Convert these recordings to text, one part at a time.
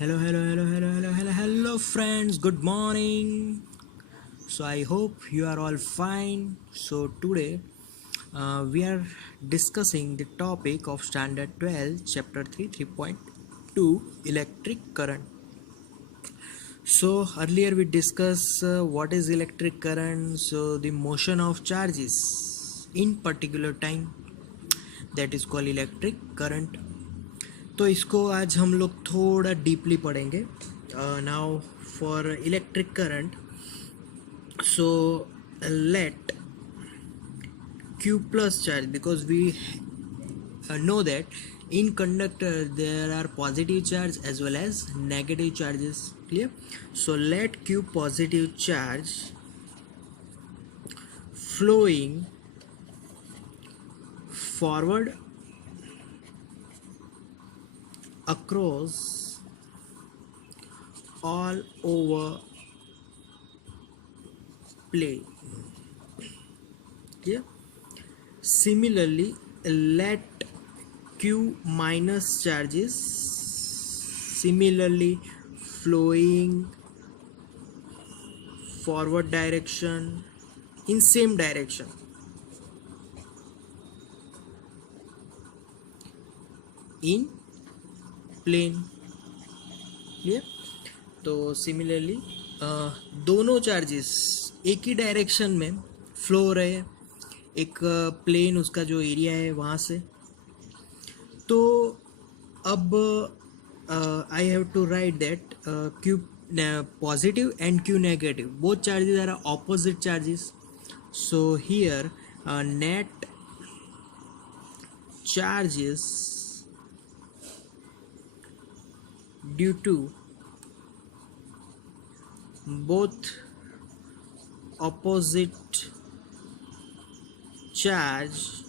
Hello, friends. Good morning. So, I hope you are all fine. So, today we are discussing the topic of Standard 12, Chapter 3, 3.2 Electric Current. So, earlier we discussed what is electric current. So, the motion of charges in particular time, that is called electric current. तो इसको आज हम लोग थोड़ा deeply पढ़ेंगे. Now for electric current, so let q plus charge, because we know that in conductor there are positive charge as well as negative charges. Clear? So let q positive charge flowing forward across all over plane. Clear? Similarly, let q minus charges similarly flowing forward direction in same direction in plane. Clear? तो similarly दोनों charges एक ही direction में flow हो रहे हैं, एक plane उसका जो एरिया है वहाँ से. तो अब I have to write that Q positive and q negative, both charges are opposite charges. So here net charges due to both opposite charge.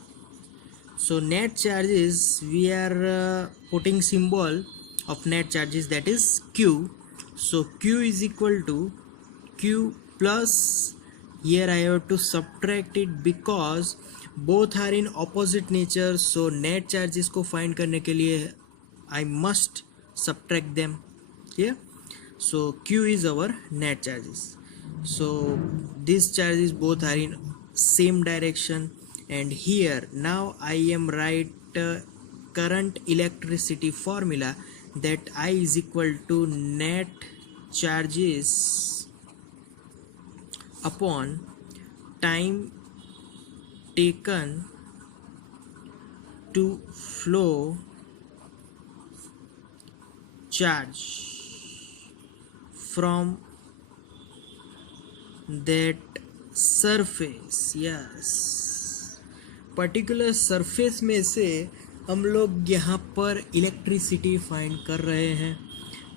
So net charges, we are putting symbol of net charges, that is q. So q is equal to q plus, here I have to subtract it because both are in opposite nature. So net charges को find करने के लिए I must subtract them here. So q is our net charges. So these charges both are in same direction, and here now I am write current electricity formula, that I is equal to net charges upon time taken to flow charge from that surface. yes, particular surface में से हम लोग यहाँ पर electricity find कर रहे हैं.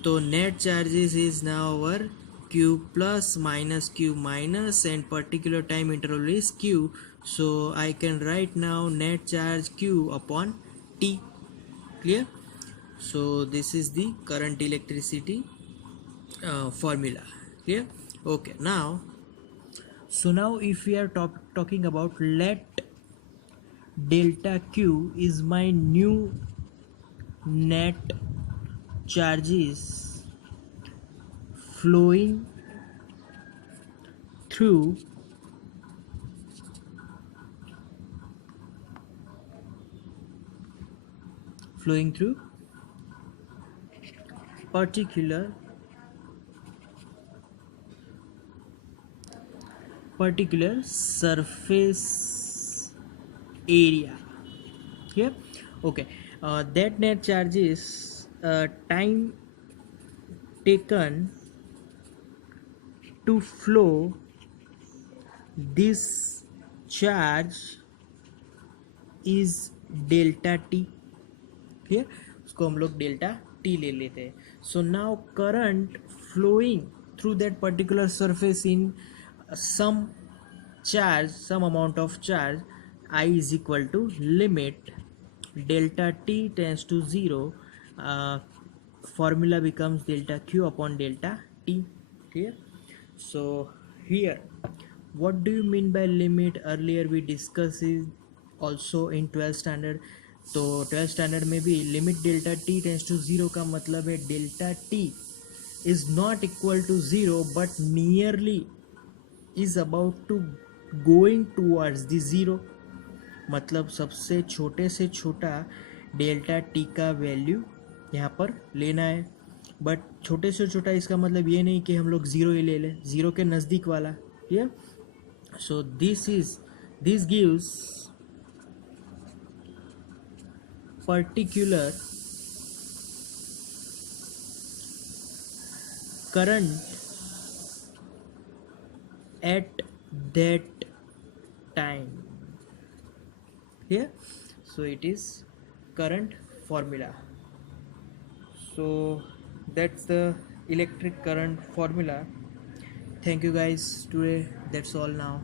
तो net charges is now our q plus minus q minus, and particular time interval is q. So I can write now net charge q upon t. Clear? So this is the current electricity formula. Clear? Okay, now if we are talking about let delta q is my new net charges flowing through particular surface area. Here, okay, that net charge is time taken to flow this charge is delta t. Clear? उसको हम लोग delta T ले लेते हैं. So now current flowing through that particular surface in some charge, some amount of charge, I is equal to limit delta t tends to 0, formula becomes delta q upon delta t. Clear? So here, what do you mean by limit? Earlier we discussed it also in 12th standard. तो 12th standard में भी limit delta T tends to zero का मतलब है delta T is not equal to zero but nearly is about to going towards the zero. मतलब सबसे छोटे से छोटा डेल्टा टी का वैल्यू यहाँ पर लेना है, बट छोटे से छोटा इसका मतलब ये नहीं कि हम लोग ज़ीरो ही ले लें, ज़ीरो के नज़दीक वाला। ये so this gives particular current at that time. Yeah, so it is current formula. So that's the electric current formula. Thank you guys today. That's all now.